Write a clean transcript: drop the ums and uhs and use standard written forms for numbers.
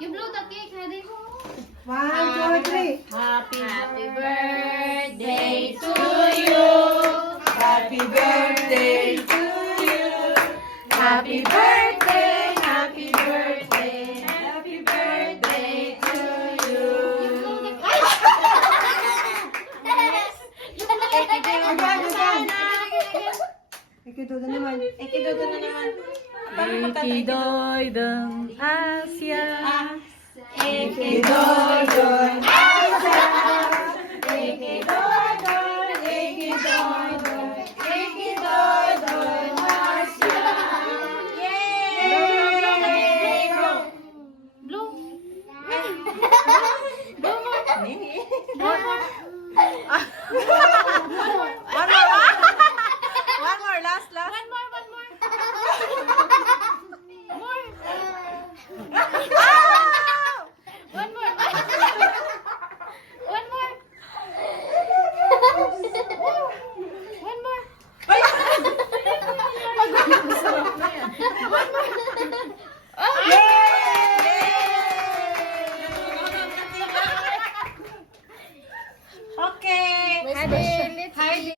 You blow the cake, ready? 1, 2, 3. Happy birthday to you. Happy birthday to you. Happy birthday, happy birthday, happy birthday to you. Ikidudo naman. Ikidudo na naman. Ikidoy ng Asya. Ikidoy,